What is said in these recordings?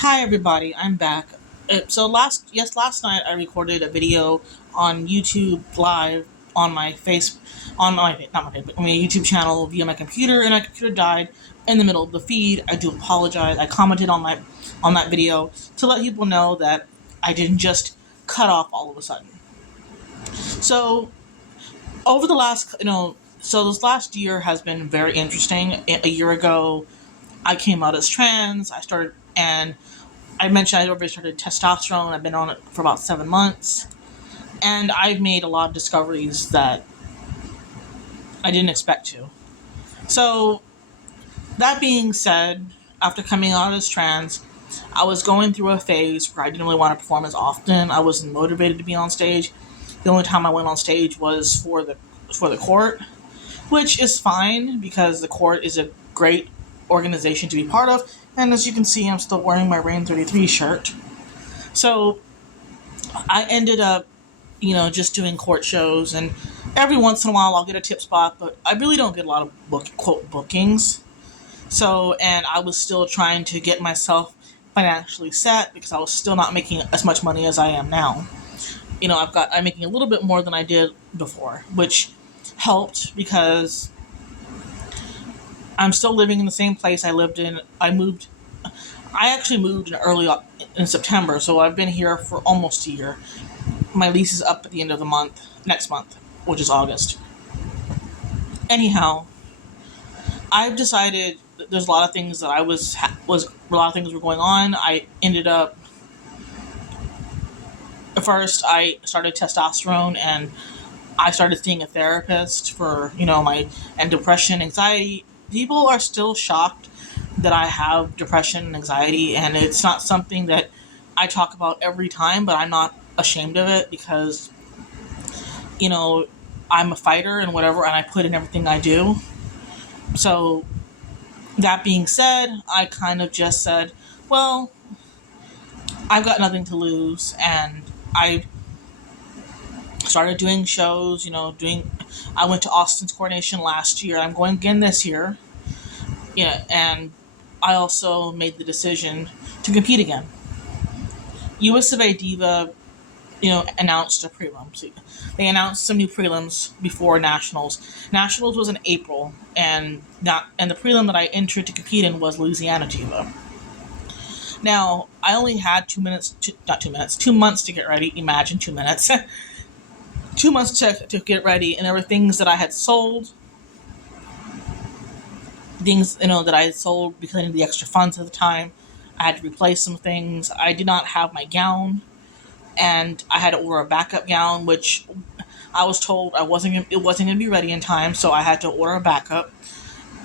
Hi everybody, I'm back. Last night I recorded a video on YouTube Live on my face, on my not my Facebook, on my YouTube channel via my computer, and my computer died in the middle of the feed. I do apologize. I commented on that video to let people know that I didn't just cut off all of a sudden. So over the last, so this last year has been very interesting. A year ago, I came out as trans. I mentioned I already started testosterone. I've been on it for about 7 months. And I've made a lot of discoveries that I didn't expect to. So, that being said, after coming out as trans, I was going through a phase where I didn't really want to perform as often. I wasn't motivated to be on stage. The only time I went on stage was for the court, which is fine because the court is a great organization to be part of. And as you can see, I'm still wearing my Reign 33 shirt. So I ended up, just doing court shows, and every once in a while I'll get a tip spot, but I really don't get a lot of quote bookings. So, and I was still trying to get myself financially set because I was still not making as much money as I am now. I'm making a little bit more than I did before, which helped because I'm still living in the same place I lived in. I actually moved in September, so I've been here for almost a year. My lease is up at the end of the month, next month, which is August. Anyhow, I've decided that there's a lot of things that a lot of things were going on. I ended up first I started testosterone, and I started seeing a therapist for my and depression, anxiety. People are still shocked that I have depression and anxiety, and it's not something that I talk about every time, but I'm not ashamed of it because you know I'm a fighter and whatever, and I put in everything I do. So that being said, I kind of just said, well, I've got nothing to lose, and I started doing shows. I went to Austin's coronation last year. I'm going again this year. Yeah, and I also made the decision to compete again. US of A Diva, announced a prelim. So they announced some new prelims before nationals. Nationals was in April, and the prelim that I entered to compete in was Louisiana Diva. Now I only had 2 minutes, not 2 minutes, 2 months to get ready. Imagine 2 minutes, 2 months to get ready, and there were things that I had sold, things that I had sold because I needed the extra funds at the time. I had to replace some things. I did not have my gown, and I had to order a backup gown, which I was told it wasn't going to be ready in time, so I had to order a backup.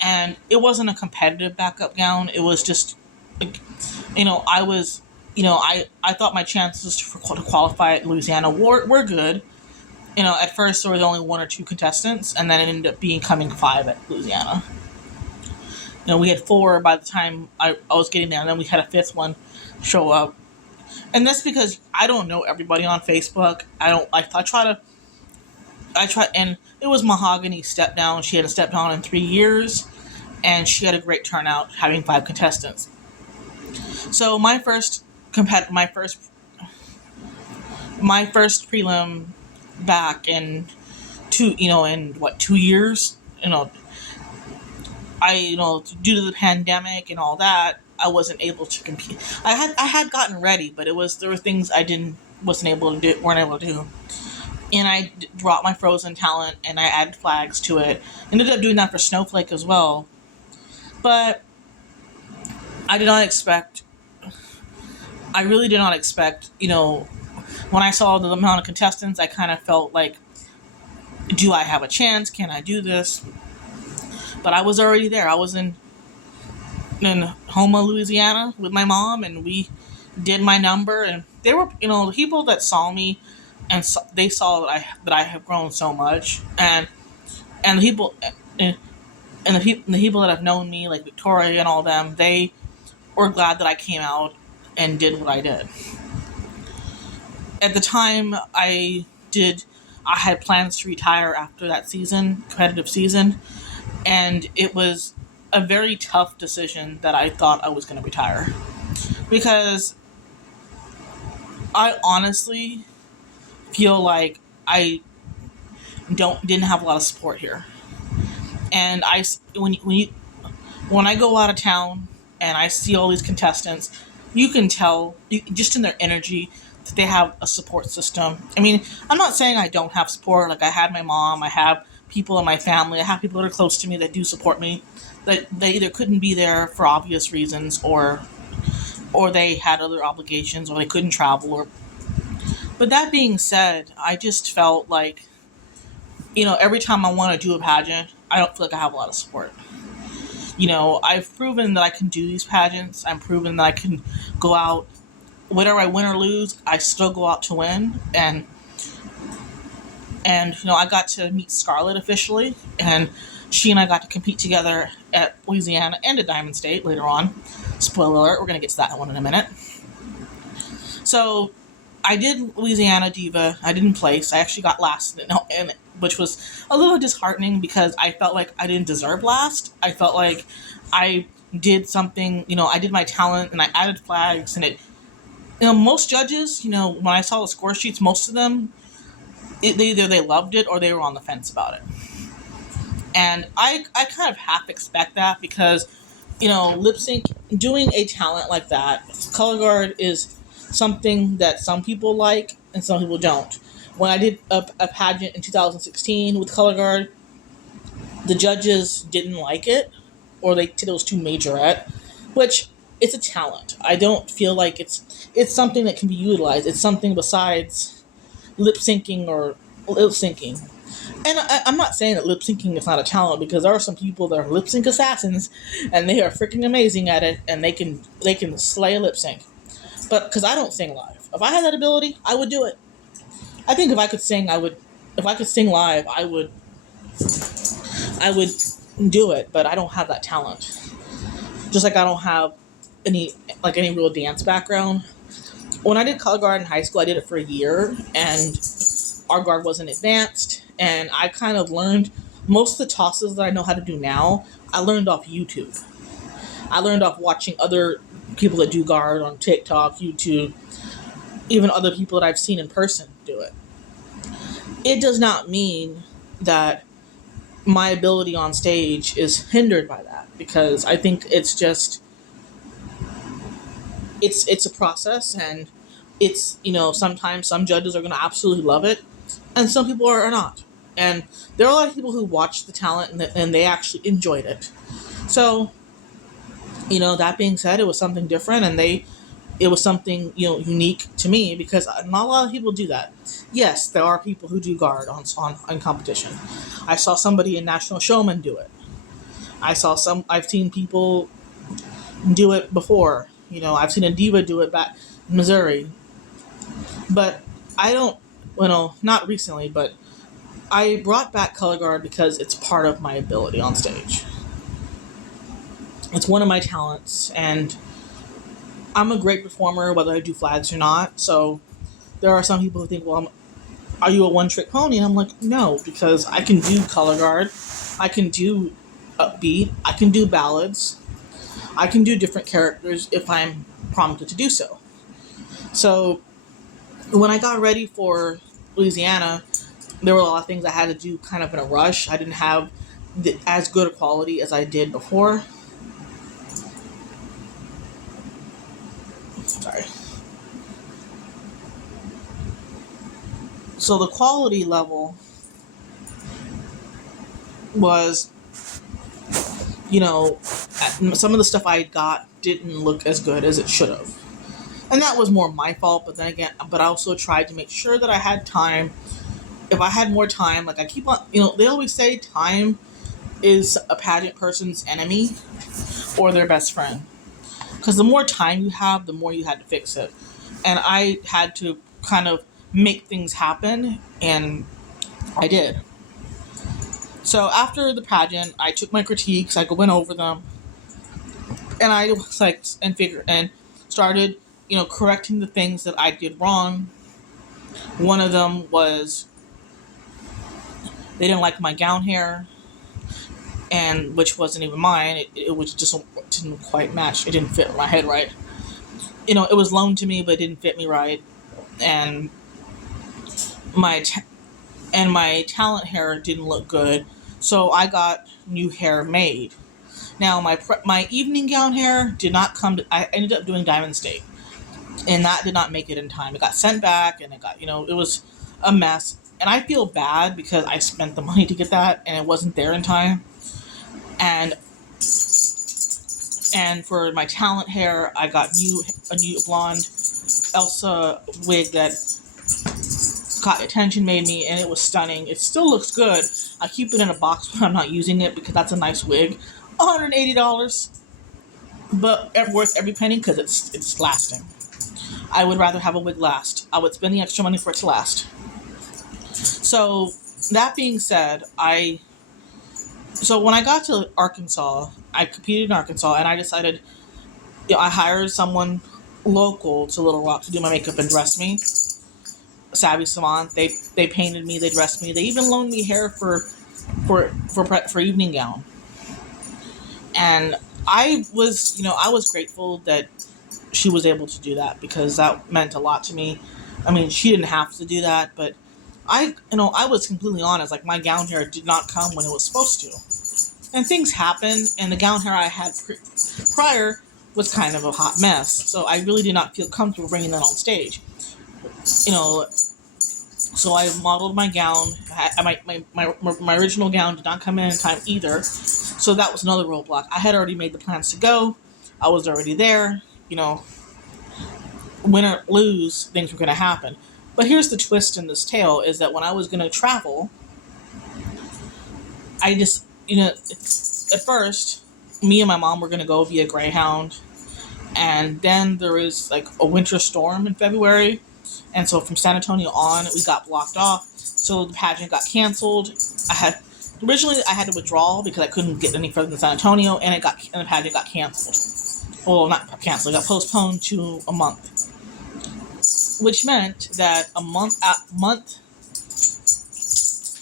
And it wasn't a competitive backup gown. It was just, I was, I thought my chances to qualify at Louisiana were good. At first there was only one or two contestants, and then it ended up becoming five at Louisiana. We had four by the time I was getting there, and then we had a fifth one show up. And that's because I don't know everybody on Facebook. I don't like. And it was Mahogany step down. She hadn't stepped down in 3 years, and she had a great turnout, having five contestants. So my first prelim back in 2 years. Due to the pandemic and all that, I wasn't able to compete. I had gotten ready, but there were things I didn't wasn't able to do weren't able to do. And I brought my Frozen talent, and I added flags to it. Ended up doing that for Snowflake as well, but I did not expect. I really did not expect. When I saw the amount of contestants, I kind of felt like, do I have a chance? Can I do this? But I was already there. I was in Houma, Louisiana, with my mom, and we did my number. And there were, the people that saw me, and they saw that I have grown so much, and the people and the people that have known me, like Victoria and all them, they were glad that I came out and did what I did. At the time, I had plans to retire after that competitive season, and it was a very tough decision that I thought I was going to retire. because I honestly feel like I didn't have a lot of support here. And when I go out of town and I see all these contestants, you can tell just in their energy that they have a support system. I mean, I'm not saying I don't have support. Like, I have my mom, I have people in my family, I have people that are close to me that do support me. That they either couldn't be there for obvious reasons, or they had other obligations, or they couldn't travel. Or, but that being said, I just felt like, every time I want to do a pageant, I don't feel like I have a lot of support. I've proven that I can do these pageants. I'm proven that I can go out, whether I win or lose, I still go out to win. And I got to meet Scarlett officially, and she and I got to compete together at Louisiana and at Diamond State later on. Spoiler alert, we're going to get to that one in a minute. So I did Louisiana Diva. I didn't place. I actually got last, which was a little disheartening because I felt like I didn't deserve last. I felt like I did something, I did my talent and I added flags, and most judges, when I saw the score sheets, most of them, either they loved it or they were on the fence about it. And I kind of half expect that because, lip sync, doing a talent like that, color guard is something that some people like and some people don't. When I did a pageant in 2016 with color guard, the judges didn't like it, or they said it was too majorette, which it's a talent. I don't feel like it's something that can be utilized. It's something besides lip syncing or lip syncing. And I'm not saying that lip syncing is not a talent, because there are some people that are lip sync assassins, and they are freaking amazing at it, and they can slay a lip sync. But because I don't sing live, if I had that ability, I would do it. I think if I could sing, If I could sing live, I would do it. But I don't have that talent. Just like I don't have any real dance background. When I did color guard in high school, I did it for a year, and our guard wasn't advanced, and I kind of learned most of the tosses that I know how to do now. I learned off YouTube. I learned off watching other people that do guard on TikTok, YouTube, even other people that I've seen in person do it. It does not mean that my ability on stage is hindered by that, because I think it's just it's a process, and it's sometimes some judges are going to absolutely love it, and some people are not. And there are a lot of people who watched the talent and they actually enjoyed it. So, that being said, it was something different, and it was something, unique to me, because not a lot of people do that. Yes, there are people who do guard on competition. I saw somebody in National Showman do it. I've seen people do it before. I've seen a diva do it back in Missouri. But I don't, not recently, but I brought back color guard because it's part of my ability on stage. It's one of my talents, and I'm a great performer whether I do flags or not. So there are some people who think, well, are you a one-trick pony? And I'm like, no, because I can do color guard, I can do upbeat, I can do ballads, I can do different characters if I'm prompted to do so. So when I got ready for Louisiana, there were a lot of things I had to do kind of in a rush. I didn't have as good a quality as I did before. Sorry. So the quality level was, some of the stuff I got didn't look as good as it should have. And that was more my fault, but I also tried to make sure that I had time. If I had more time, like I keep on, they always say time is a pageant person's enemy or their best friend. Because the more time you have, the more you had to fix it. And I had to kind of make things happen, and I did. So after the pageant, I took my critiques, I went over them, and I was and started, correcting the things that I did wrong. One of them was they didn't like my gown hair, and which wasn't even mine. It was just didn't quite match. It didn't fit my head right. it was loaned to me, but it didn't fit me right, and my my talent hair didn't look good, so I got new hair made. Now my evening gown hair did not come. I ended up doing Diamond State, and that did not make it in time. It got sent back, and it got it was a mess. And I feel bad because I spent the money to get that, and it wasn't there in time. And for my talent hair, I got a new blonde Elsa wig that got attention made me, and it was stunning. It still looks good. I keep it in a box when I'm not using it because that's a nice wig. $180, but worth every penny because it's lasting. I would rather have a wig last. I would spend the extra money for it to last. So that being said, so when I got to Arkansas, I competed in Arkansas, and I decided, I hired someone local to Little Rock to do my makeup and dress me. Savvy Savant. They painted me, they dressed me, they even loaned me hair for evening gown. And I was grateful that she was able to do that because that meant a lot to me. I mean, she didn't have to do that, but I was completely honest. Like, my gown hair did not come when it was supposed to, and things happened. And the gown hair I had prior was kind of a hot mess, so I really did not feel comfortable bringing that on stage. So I modeled my gown. My original gown did not come in time either, so that was another roadblock. I had already made the plans to go. I was already there. Win or lose, things were going to happen. But here's the twist in this tale: is that when I was going to travel, I just, at first, me and my mom were going to go via Greyhound, and then there was like a winter storm in February. And so from San Antonio on, we got blocked off. So the pageant got canceled. Originally I had to withdraw because I couldn't get any further than San Antonio, and the pageant got canceled. Well, not canceled. It got postponed to a month, which meant that a month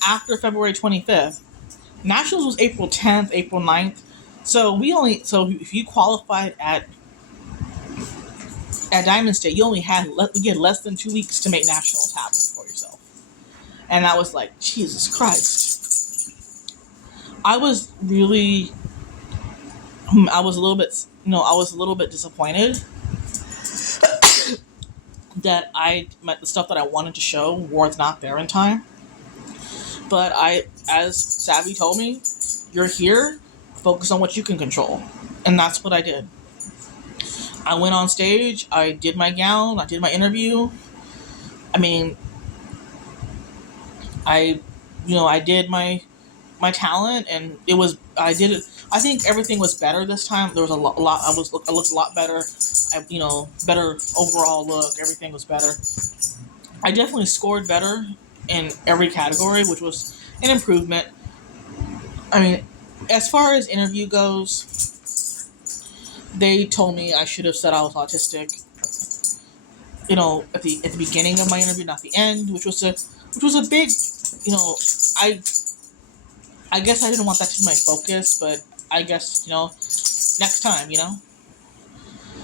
after February 25th, Nationals was April 10th, April 9th. So if you qualified at Diamond State, you had less than 2 weeks to make Nationals happen for yourself. And I was like, Jesus Christ. I was a little bit disappointed that the stuff that I wanted to show was not there in time. But as Savvy told me, you're here, focus on what you can control. And that's what I did. I went on stage, I did my gown, I did my interview. I mean, I did my talent, and I think everything was better this time. There was a lot, I looked a lot better. Better overall look, everything was better. I definitely scored better in every category, which was an improvement. I mean, as far as interview goes, they told me I should have said I was autistic, at the beginning of my interview, not the end, which was a big, I guess I didn't want that to be my focus, but I guess, next time,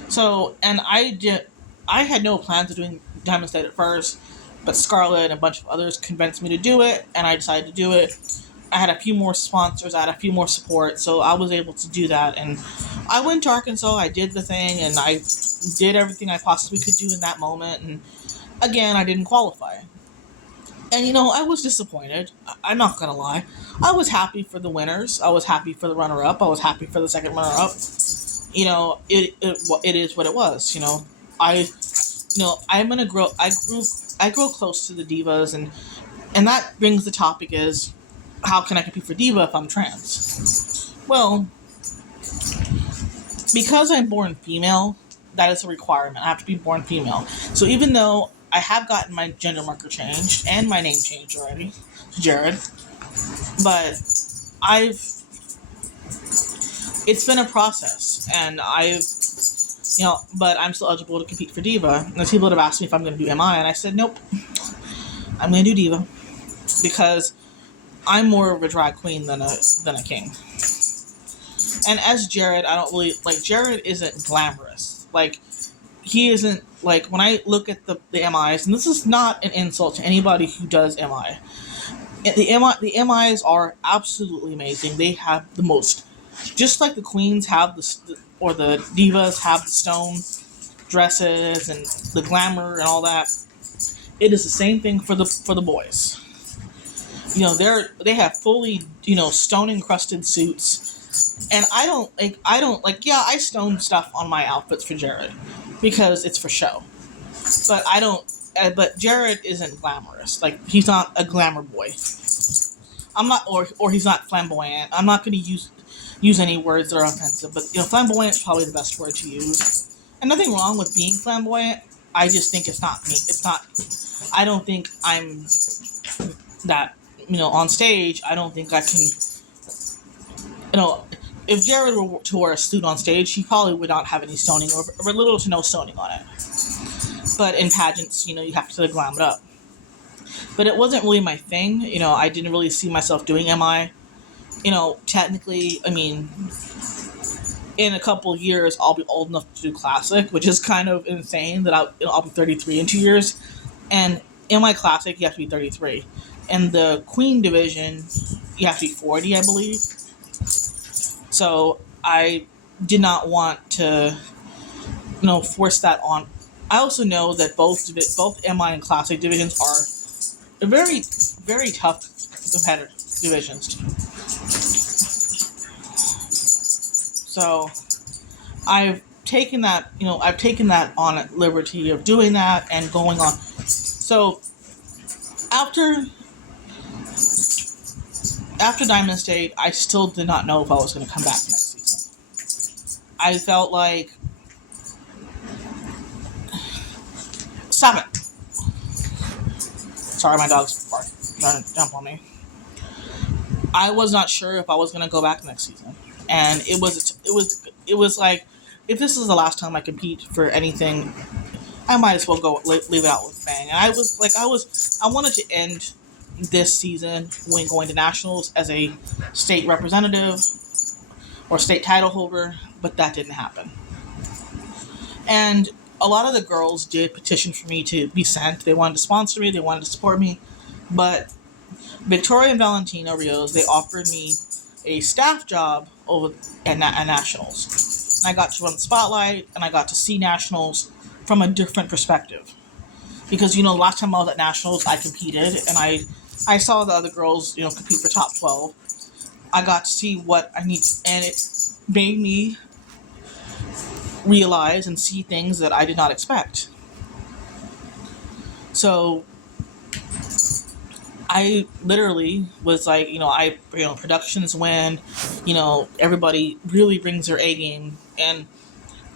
So, and I had no plans of doing Diamond State at first, but Scarlett and a bunch of others convinced me to do it, and I decided to do it. I had a few more sponsors, I had a few more support, so I was able to do that. And I went to Arkansas, I did the thing, and I did everything I possibly could do in that moment. And again, I didn't qualify. And, I was disappointed. I'm not going to lie. I was happy for the winners. I was happy for the runner-up. I was happy for the second runner-up. It is what it was. I'm going to grow. I grow close to the divas, and that brings the topic is, how can I compete for diva if I'm trans? Well, because I'm born female, that is a requirement. I have to be born female. So even though I have gotten my gender marker changed and my name changed already to Jared, but it's been a process, and but I'm still eligible to compete for diva. And there's people that have asked me if I'm going to do MI, and I said nope. I'm going to do diva because I'm more of a drag queen than a king. And as Jared, I don't really Jared isn't glamorous. Like, he isn't like when I look at the MIs, and this is not an insult to anybody who does MI. The MIs are absolutely amazing. They have the most, just like the queens have or the divas have the stone dresses and the glamour and all that. It is the same thing for the boys. They have fully stone encrusted suits, and I don't like yeah I stone stuff on my outfits for Jared because it's for show, but I don't. But Jared isn't glamorous. Like he's not a glamour boy. I'm not, or he's not flamboyant. I'm not going to use any words that are offensive, but flamboyant is probably the best word to use. And nothing wrong with being flamboyant. I just think it's not me. It's not. I don't think I'm that. On stage, I don't think I can. If Jared were to wear a suit on stage, he probably would not have any stoning or little to no stoning on it. But in pageants, you have to glam it up. But it wasn't really my thing. I didn't really see myself doing MI. Technically, I mean, in a couple of years, I'll be old enough to do Classic, which is kind of insane that I'll be 33 in 2 years. And in my Classic, you have to be 33. In the Queen division, you have to be 40, I believe. So I did not want to, force that on. I also know that both MI and Classic divisions are very, very tough competitive divisions. So I've taken that, on at liberty of doing that and going on. So after Diamond State, I still did not know if I was going to come back next season. I felt like, stop it. Sorry, my dog's trying to jump on me. I was not sure if I was going to go back next season. And it was like, if this is the last time I compete for anything, I might as well leave it out with a bang. And I wanted to end this season when going to nationals as a state representative or state title holder, but that didn't happen. And a lot of the girls did petition for me to be sent. They wanted to sponsor me, they wanted to support me, but Victoria and Valentina Rios, they offered me a staff job over at nationals. And I got to run the spotlight, and I got to see nationals from a different perspective. Because last time I was at nationals, I competed, and I saw the other girls, compete for top 12. I got to see what I need, and it made me realize and see things that I did not expect. So I literally was like, productions win, everybody really brings their A game, and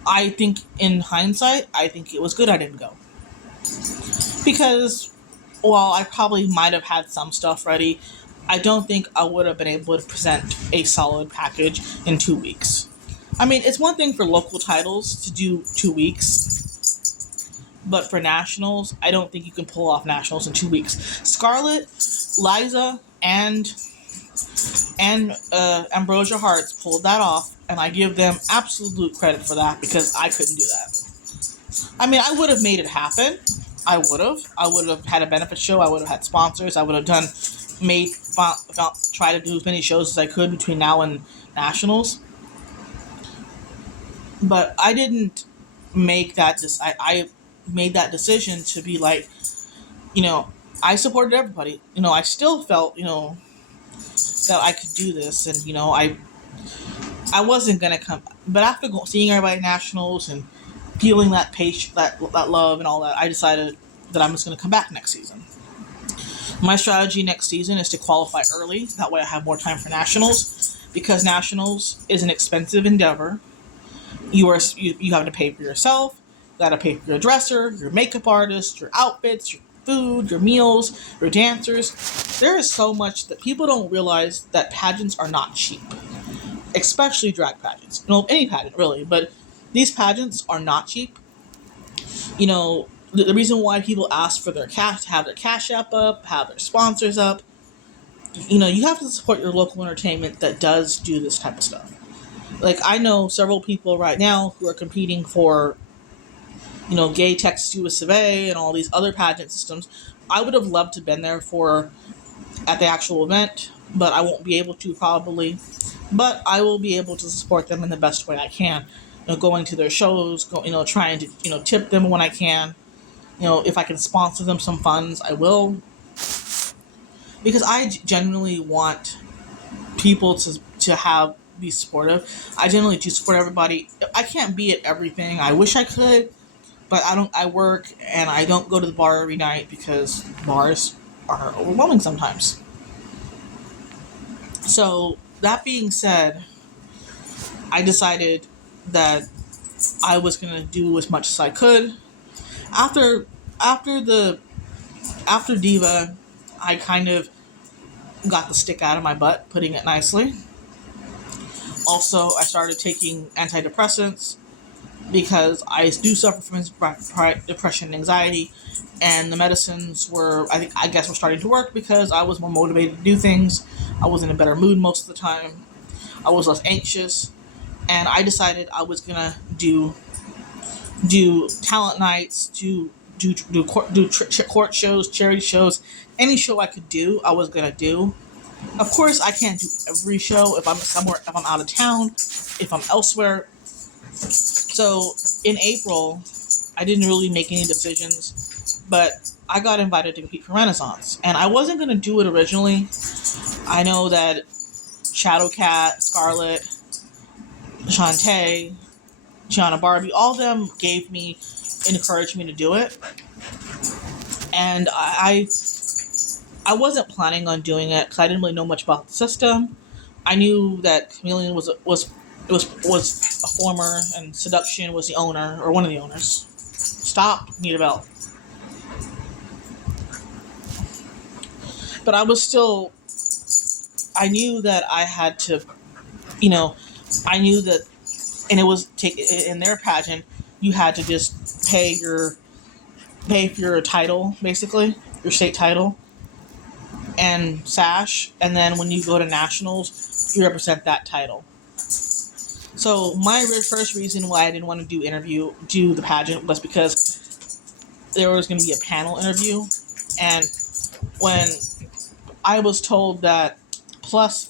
I think in hindsight, I think it was good I didn't go. Because while I probably might have had some stuff ready, I don't think I would have been able to present a solid package in 2 weeks. I mean, it's one thing for local titles to do 2 weeks, but for nationals, I don't think you can pull off nationals in 2 weeks. Scarlett, Liza, and Ambrosia Harts pulled that off, and I give them absolute credit for that because I couldn't do that. I mean, I would have made it happen. I would have had a benefit show. I would have had sponsors. I would have try to do as many shows as I could between now and nationals. But I didn't make that. I made that decision to be like, I supported everybody. I still felt, that I could do this, and I wasn't gonna come. But after seeing everybody at nationals and feeling that that love and all that, I decided that I'm just gonna come back next season. My strategy next season is to qualify early. That way I have more time for nationals, because nationals is an expensive endeavor. You have to pay for yourself. You got to pay for your dresser, your makeup artist, your outfits, your food, your meals, your dancers. There is so much that people don't realize, that pageants are not cheap, especially drag pageants. Any pageant really, but these pageants are not cheap. The reason why people ask for their cash, have their Cash App up, have their sponsors up, you have to support your local entertainment that does do this type of stuff. Like, I know several people right now who are competing for Gay Texas USA and all these other pageant systems. I would have loved to have been there for at the actual event, but I won't be able to probably. But I will be able to support them in the best way I can. Going to their shows, trying to tip them when I can. If I can sponsor them some funds, I will, because I genuinely want people to have be supportive. I generally do support everybody. I can't be at everything. I wish I could, but I don't. I work and I don't go to the bar every night because bars are overwhelming sometimes. So that being said, I decided that I was gonna do as much as I could. After after the after Diva, I kind of got the stick out of my butt, putting it nicely. Also, I started taking antidepressants because I do suffer from depression and anxiety, and the medicines were, I guess, were starting to work because I was more motivated to do things. I was in a better mood most of the time. I was less anxious, and I decided I was gonna do talent nights, court shows, charity shows, any show I could do. I was gonna do. Of course, I can't do every show if I'm somewhere, if I'm out of town, if I'm elsewhere. So in April, I didn't really make any decisions, but I got invited to compete for Renaissance, and I wasn't gonna do it originally. I know that Shadowcat, Scarlett, Shantae, Gianna Barbie, all of them gave me, encouraged me to do it, and I wasn't planning on doing it because I didn't really know much about the system. I knew that Chameleon was a former, and Seduction was the owner, or one of the owners. Stop, need a bell. But I was still, I knew that I had to, I knew that, and it was in their pageant, you had to just pay for your title, basically, your state title, and sash, and then when you go to nationals, you represent that title. So my first reason why I didn't want to do the pageant was because there was going to be a panel interview, and when I was told that Plus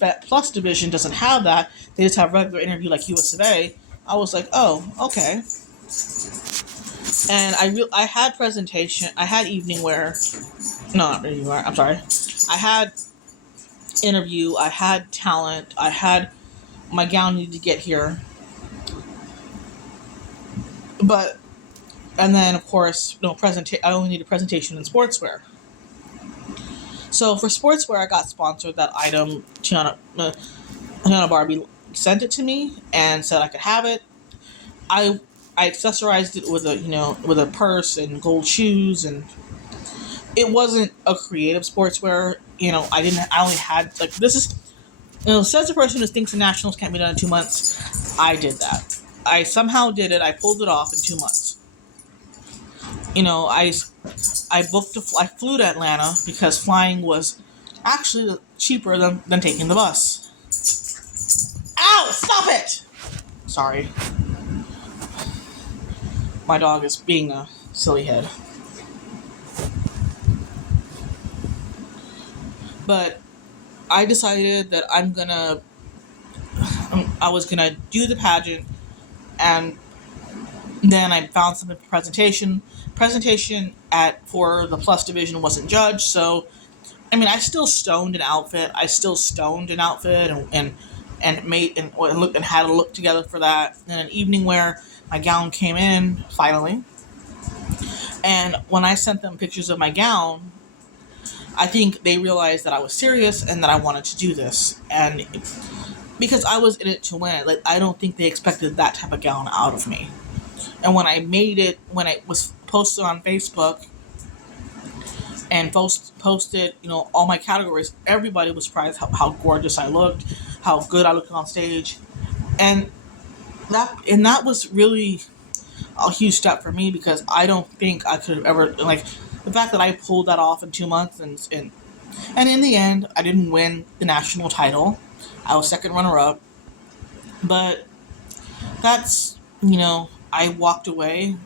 Division doesn't have that, they just have regular interview like US of A, I was like, oh, okay. And I had presentation, I had evening wear, no, not evening wear, I'm sorry. I had interview, I had talent, I had my gown needed to get here. But, and then of course, I only needed presentation in sportswear. So for sportswear, I got sponsored that item. Gianna Barbie sent it to me and said I could have it. I accessorized it with a purse and gold shoes, and it wasn't a creative sportswear. I only had, like, this is, says the person who thinks the nationals can't be done in 2 months. I did that. I somehow did it. I pulled it off in 2 months. I flew to Atlanta because flying was actually cheaper than taking the bus. Ow! Stop it! Sorry. My dog is being a silly head. But I decided that I was gonna do the pageant, and then I found something for presentation. Presentation for the Plus division wasn't judged, so I still stoned an outfit. And made and looked and had a look together for that. And an evening wear, my gown came in finally. And when I sent them pictures of my gown, I think they realized that I was serious and that I wanted to do this. And because I was in it to win, like, I don't think they expected that type of gown out of me. And when it was posted on Facebook and posted, all my categories, everybody was surprised how gorgeous I looked, how good I looked on stage. And that was really a huge step for me, because I don't think I could have ever, like, the fact that I pulled that off in 2 months, and in the end, I didn't win the national title. I was second runner-up. But that's, I walked away,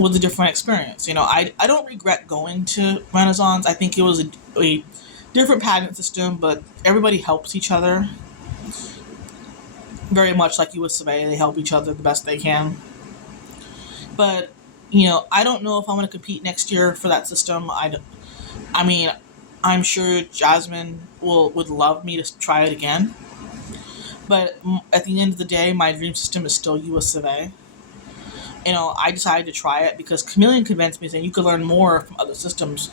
was a different experience. I don't regret going to Renaissance. I think it was a different pageant system, but everybody helps each other. Very much like US of A, they help each other the best they can. But I don't know if I'm going to compete next year for that system. I mean, I'm sure Jasmine would love me to try it again. But at the end of the day, my dream system is still US of A. I decided to try it because Chameleon convinced me saying you could learn more from other systems.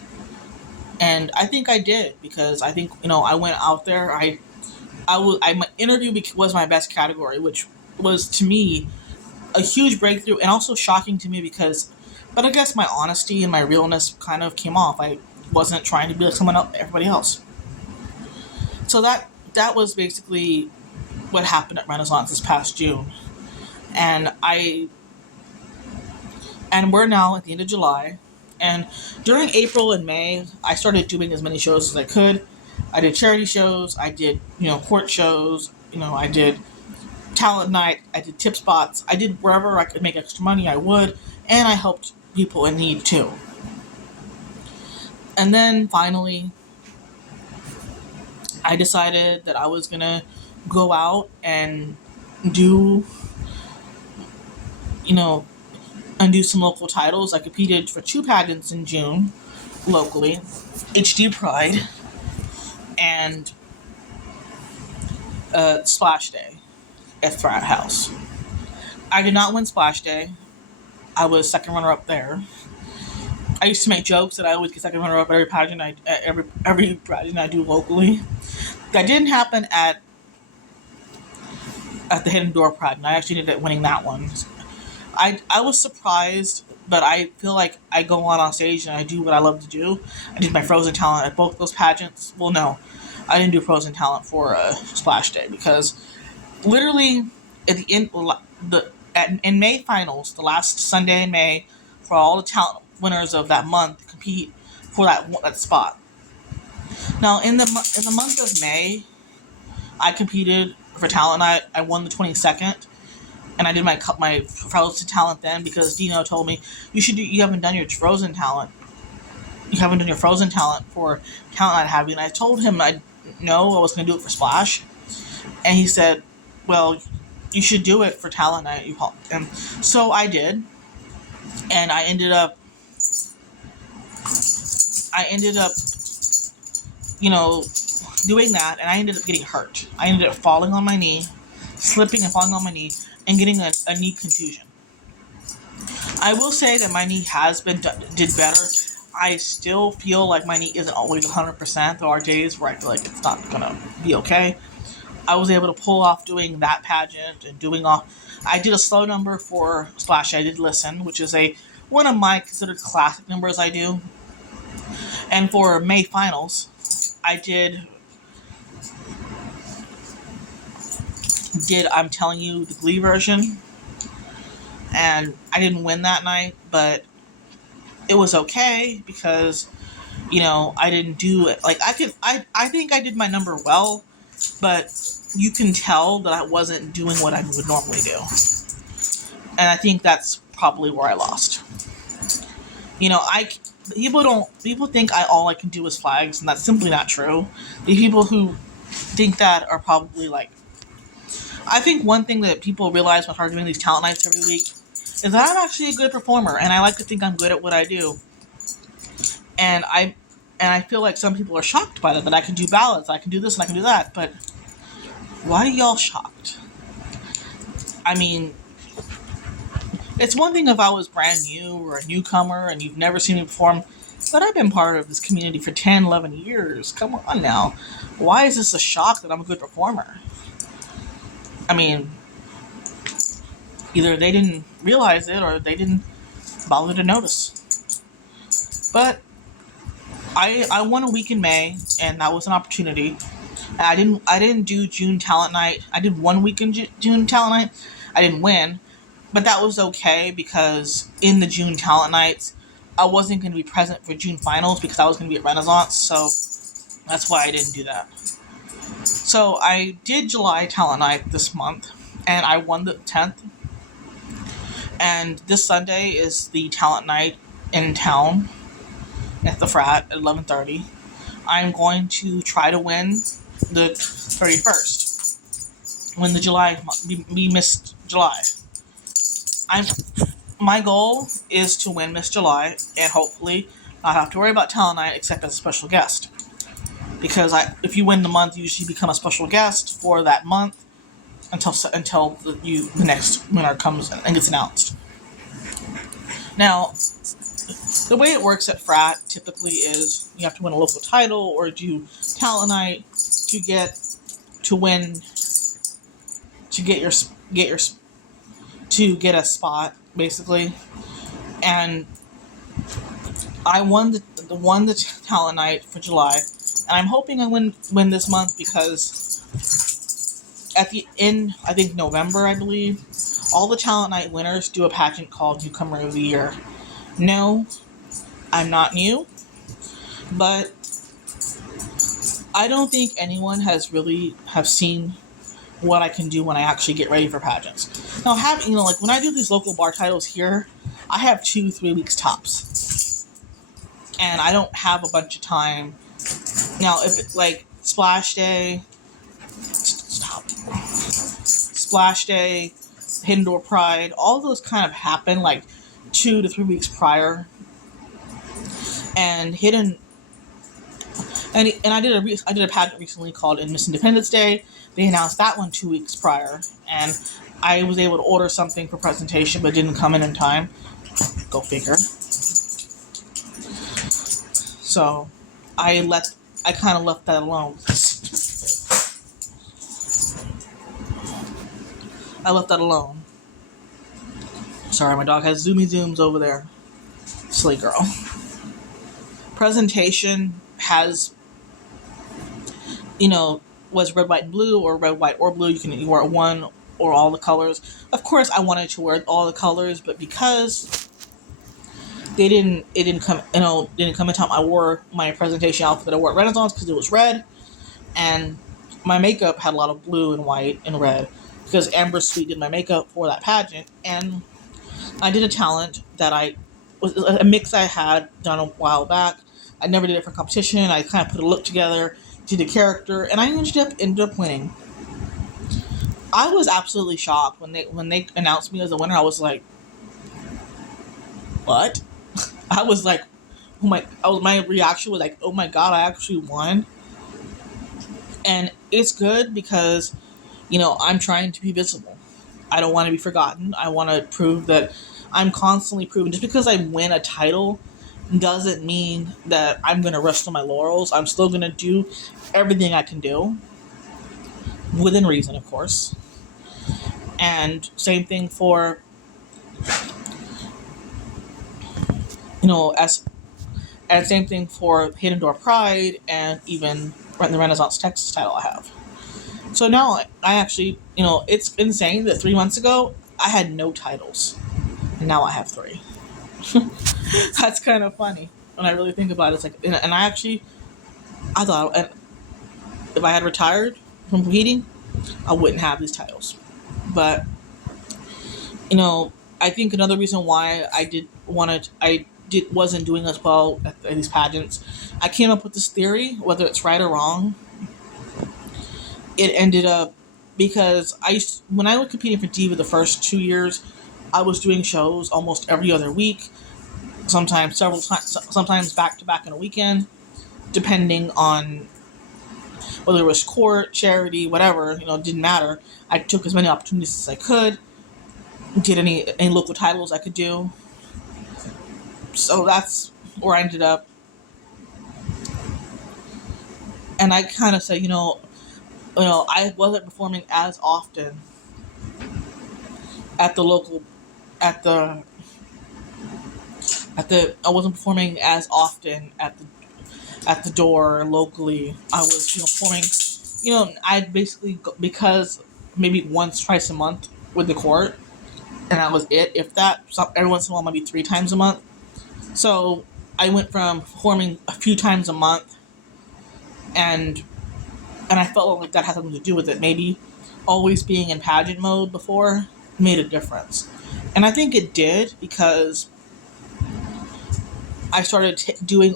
And I think I did because I think, I went out there. My interview was my best category, which was to me a huge breakthrough and also shocking to me but I guess my honesty and my realness kind of came off. I wasn't trying to be like everybody else. So that was basically what happened at Renaissance this past June. And we're now at the end of July. And during April and May, I started doing as many shows as I could. I did charity shows. I did, court shows. I did talent night. I did tip spots. I did wherever I could make extra money, I would. And I helped people in need too. And then finally, I decided that I was going to go out and do some local titles. I competed for 2 pageants in June locally, HD Pride and Splash Day at Frat House. I did not win Splash Day. I was second runner up there. I used to make jokes that I always get second runner up at every pageant every pageant I do locally. That didn't happen at the Hidden Door Pride, and I actually ended up winning that one. I was surprised, but I feel like I go on stage and I do what I love to do. I did my Frozen talent at both those pageants. Well, no, I didn't do Frozen talent for Splash Day because literally at the end, in May finals, the last Sunday in May, for all the talent winners of that month compete for that spot. Now in the month of May, I competed for talent night. I won the 22nd. And I did my Frozen talent then because Dino told me you haven't done your Frozen talent. You haven't done your Frozen talent for talent night, have you? And I told him I was going to do it for Splash, and he said, "Well, you should do it for talent night." And so I did, and I ended up, doing that, and I ended up getting hurt. I ended up falling on my knee, slipping and falling on my knee, and getting a knee contusion. I will say that my knee did better. I still feel like my knee isn't always 100%. There are days where I feel like it's not going to be okay. I was able to pull off doing that pageant and I did a slow number for Splash. I did Listen, which is one of my considered classic numbers I do. And for May finals, I did I'm Telling You, the Glee version. And I didn't win that night, but it was okay because, I didn't do it. Like, I think I did my number well, but you can tell that I wasn't doing what I would normally do. And I think that's probably where I lost. People think all I can do is flags, and that's simply not true. The people who think that are probably I think one thing that people realize when I start doing these talent nights every week is that I'm actually a good performer, and I like to think I'm good at what I do. And I feel like some people are shocked by that I can do ballads, I can do this, and I can do that. But why are y'all shocked? I mean, it's one thing if I was brand new or a newcomer and you've never seen me perform, but I've been part of this community for 10, 11 years. Come on now. Why is this a shock that I'm a good performer? I mean, either they didn't realize it or they didn't bother to notice. But I won a week in May, and that was an opportunity. And I didn't do June talent night. I did 1 week in June talent night. I didn't win, but that was okay because in the June talent nights, I wasn't going to be present for June finals because I was going to be at Renaissance. So that's why I didn't do that. So I did July talent night this month, and I won the 10th. And this Sunday is the talent night in town at the frat at 11:30. I'm going to try to win the 31st. Win the July. We missed July. I'm. My goal is to win Miss July and hopefully not have to worry about talent night except as a special guest. Because if you win the month, you usually become a special guest for that month until the next winner comes and gets announced. Now, the way it works at frat typically is you have to win a local title or do talent night to get a spot basically. And I won the talent night for July, and I'm hoping I win this month because at the end, I think November, I believe, all the talent night winners do a pageant called Newcomer of the Year. No, I'm not new, but I don't think anyone have seen what I can do when I actually get ready for pageants. Now, like when I do these local bar titles here, I have 2-3 weeks tops, and I don't have a bunch of time. Now, if it, like Splash Day, Hidden Door Pride, all those kind of happen like 2 to 3 weeks prior, and I did a pageant recently called Miss Independence Day. They announced that one 2 weeks prior, and I was able to order something for presentation, but it didn't come in time. Go figure. So I kind of left that alone. I left that alone. Sorry, my dog has zooms over there. Silly girl. Presentation has, was red, white, and blue, or red, white, or blue. You wear one or all the colors. Of course, I wanted to wear all the colors, but because it didn't come in time, I wore my presentation outfit that I wore at Renaissance because it was red, and my makeup had a lot of blue and white and red because Amber Sweet did my makeup for that pageant, and I did a talent that was a mix I had done a while back. I never did it for competition. I kind of put a look together, did a character, and I ended up winning. I was absolutely shocked when they announced me as a winner. I was like, "What?" I was like, my reaction was like, "Oh my god, I actually won!" And it's good because, I'm trying to be visible. I don't want to be forgotten. I want to prove that I'm constantly proving. Just because I win a title doesn't mean that I'm going to rest on my laurels. I'm still going to do everything I can do, within reason, of course. And same thing for, same thing for Hidden Door Pride and even the Renaissance Texas title I have. So now I actually, it's insane that 3 months ago I had no titles, and now I have 3. That's kind of funny when I really think about it. It's like, and I thought, if I had retired from competing, I wouldn't have these titles. But, I think another reason why wasn't doing as well at these pageants, I came up with this theory, whether it's right or wrong. It ended up because when I was competing for Diva the first 2 years, I was doing shows almost every other week, sometimes several times, sometimes back to back in a weekend, depending on whether it was court, charity, whatever. It didn't matter. I took as many opportunities as I could, did any local titles I could do. So that's where I ended up. And I kind of said, I wasn't performing as often I wasn't performing as often at the door locally. I was, performing, I'd basically, because maybe once, twice a month with the court, and that was it, if that. So every once in a while, maybe 3 times a month. So I went from performing a few times a month, and I felt like that had something to do with it. Maybe always being in pageant mode before made a difference. And I think it did because I started doing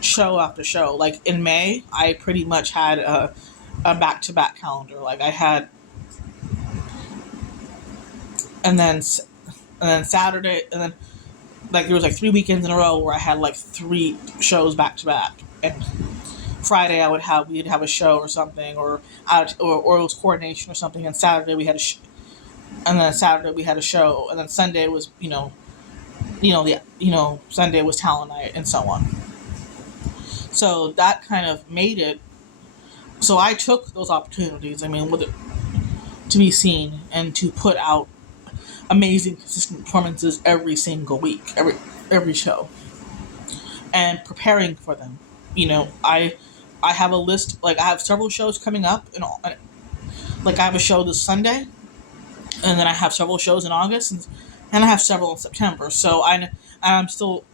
show after show. Like in May, I pretty much had a back to back calendar. Like I had, and then Saturday, and then like there was like 3 weekends in a row where I had like 3 shows back to back. And Friday we'd have a show or something, or it was coordination or something. And Saturday we had and then Saturday we had a show, and then Sunday was Sunday was talent night and so on. So that kind of made it. So I took those opportunities. I mean, to be seen and to put out amazing, consistent performances every single week, every show, and preparing for them. I have a list. Like I have several shows coming up, like I have a show this Sunday, and then I have several shows in August, and I have several in September. So I'm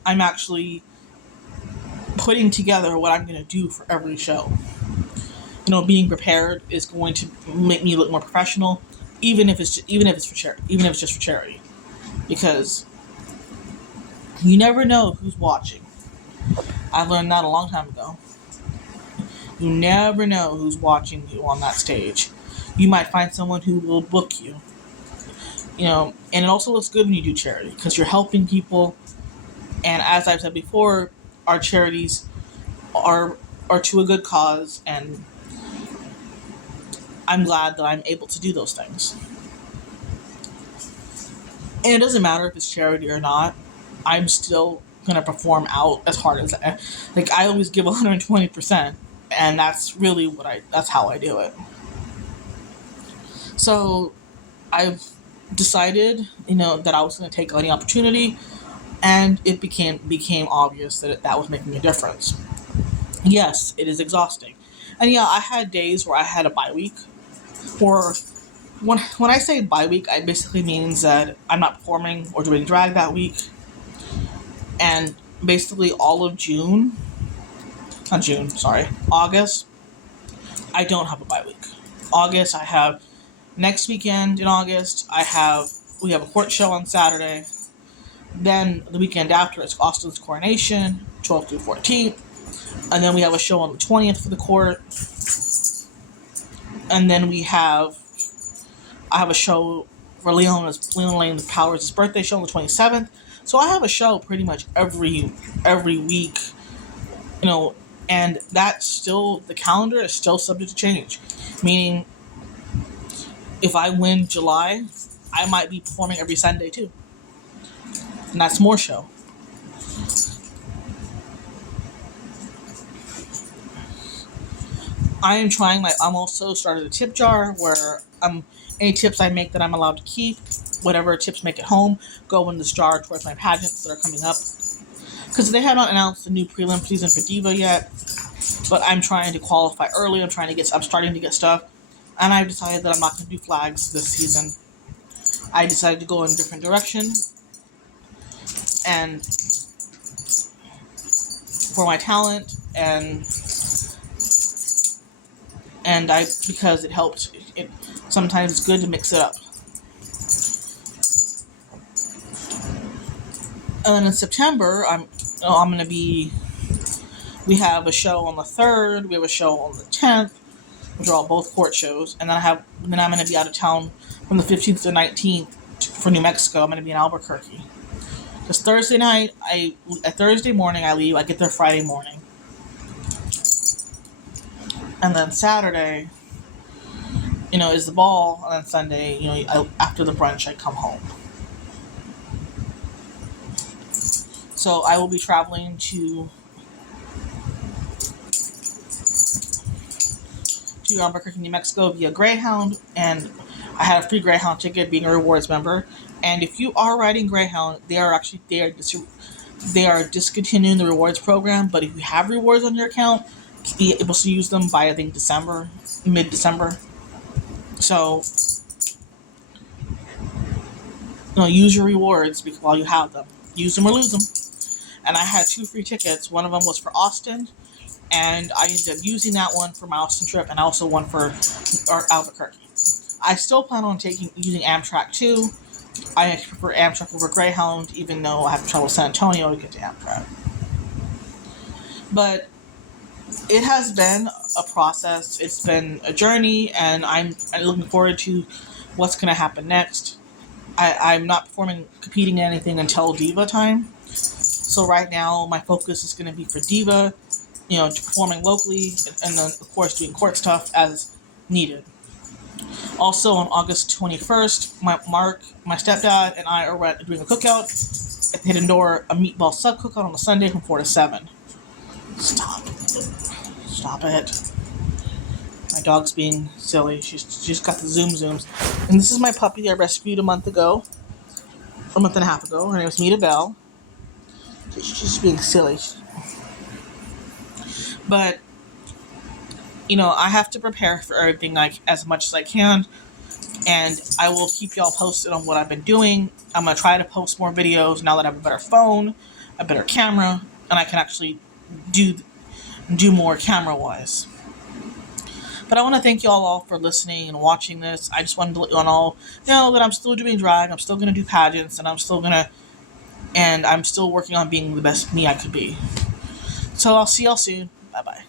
actually putting together what I'm going to do for every show. Being prepared is going to make me look more professional, even if it's just for charity, because you never know who's watching. I learned that a long time ago. You never know who's watching you on that stage. You might find someone who will book you. And it also looks good when you do charity because you're helping people. And as I've said before, our charities are to a good cause, and I'm glad that I'm able to do those things. And it doesn't matter if it's charity or not. I'm still gonna perform out as hard as I always give 120%, and that's really that's how I do it. So I've decided, that I was gonna take any opportunity, and it became obvious that was making a difference. Yes, it is exhausting, and yeah, I had days where I had a bye week, or when I say bye week, it basically means that I'm not performing or doing drag that week. And basically all of August, I don't have a bye week. August, I have next weekend in August, we have a court show on Saturday. Then the weekend after, it's Austin's coronation, 12th through 14th. And then we have a show on the 20th for the court. And then I have a show for Leon Lane Powers' birthday show on the 27th. So I have a show pretty much every week, and the calendar is still subject to change. Meaning, if I win July, I might be performing every Sunday too. And that's more show. I'm also started a tip jar where any tips I make that I'm allowed to keep, whatever tips make it home, go in this jar towards my pageants that are coming up. Because they have not announced the new prelim season for Diva yet, but I'm trying to qualify early. I'm starting to get stuff, and I've decided that I'm not going to do flags this season. I decided to go in a different direction, and for my talent, and because it helped. Sometimes it's good to mix it up. And then in September, we have a show on the 3rd, we have a show on the 10th, which are all both court shows, and then I'm going to be out of town from the 15th to the 19th for New Mexico. I'm going to be in Albuquerque. Because Thursday morning I leave, I get there Friday morning. And then Saturday, is the ball, and then Sunday, after the brunch, I come home. So I will be traveling to Albuquerque, New Mexico via Greyhound, and I have a free Greyhound ticket being a rewards member. And if you are riding Greyhound, they are discontinuing the rewards program, but if you have rewards on your account, you'll be able to use them by, I think, mid-December. So, use your rewards while you have them. Use them or lose them. And I had 2 free tickets. One of them was for Austin, and I ended up using that one for my Austin trip, and also one for Albuquerque. I still plan on using Amtrak too. I prefer Amtrak over Greyhound, even though I have to travel to San Antonio to get to Amtrak. But it has been a process. It's been a journey, and I'm looking forward to what's going to happen next. I'm not competing in anything until Diva time. So right now, my focus is going to be for Diva, performing locally, and then of course doing court stuff as needed. Also on August 21st, my stepdad, and I are doing a cookout at the Hidden Door, a meatball sub cookout on a Sunday from 4 to 7. Stop it. My dog's being silly. She's got the zooms. And this is my puppy I rescued a month and a half ago. Her name is Mita Bell. She's just being silly. But, I have to prepare for everything as much as I can. And I will keep y'all posted on what I've been doing. I'm going to try to post more videos now that I have a better phone, a better camera, and I can actually do more camera-wise. But I want to thank y'all all for listening and watching this. I just wanted to let you all know that I'm still doing drag, I'm still going to do pageants, and I'm still working on being the best me I could be. So I'll see y'all soon. Bye-bye.